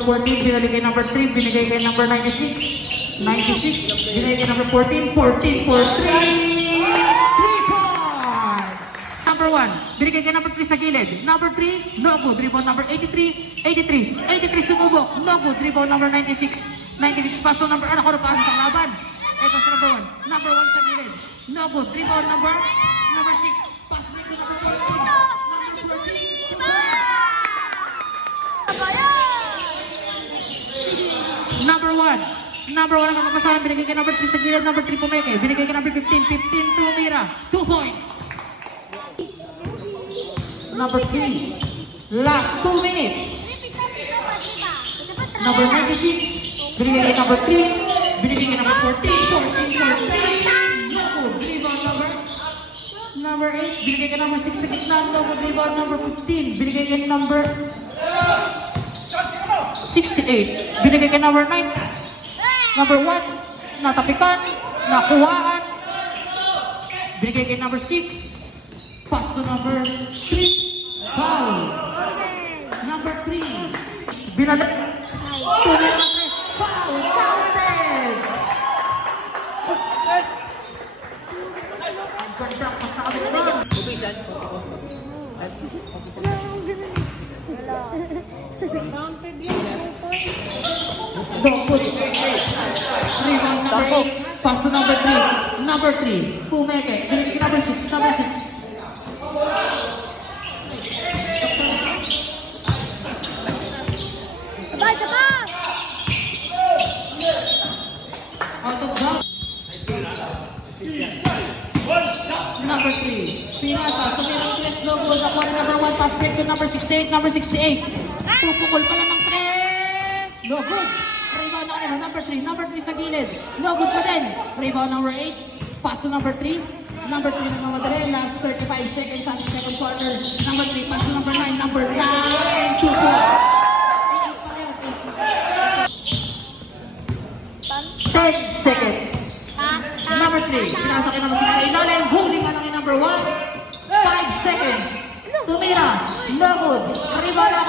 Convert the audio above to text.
14, binigay kay number 3, binigay kay number 96, 96, binigay kay number 14, 14 for 3 points! Number 1, binigay kay number 3 sa gilid, number 3, no good, rebound number 83, 83, 83 sumubok, no good, rebound number 96, 96 pass to number, ano ko na pass sa laban? Ito sa number 1 sa gilid, no good, rebound number 6, pass to number 14, Number 1 ang kapasahan, binigay kay number 3 sa gilid, number 3 pumeke, binigay kay number 15, 15 tumira, 2 points. Number 3, last 2 minutes. Number 96, binigay kay number 3, binigay kay number 14, 14, 14, rebound number 8, binigay kay number 6 sa gitna, rebound number 15, binigay kay number 68, binigay kay number 9, number 1, natapikan, nakuhaan, binigay kay number 6, pass to number 3, foul, number 3, binalik, foul, counted! Ang ganda pa sa amin ron. Counted yun, 2 points. Don't put it. Rebound number 8. Pass to number 3. Number 3. Pumeke. Number 6. Number 6. Sabay, sabay! Out of bounds. Number 3. Pinasa. Tumirang 3. No goal. Nakuha ni number 1. Pass back to number 68. Number 68. Pupukul pala ng 3. No good. Rebound na kanina. Number 3. Number 3 sa gilid. No good pa din. Rebound number 8. Pass to number 3. Number 3 na mamadali. Last 35 seconds sa second quarter. Number 3. Pass to number 9. Number 9. 2 points. 10 seconds. Number 3. Pinasa kay number 6 sa ilalim. Holding ka lang kay number 1. 5 seconds. Tumira. No good. Rebound na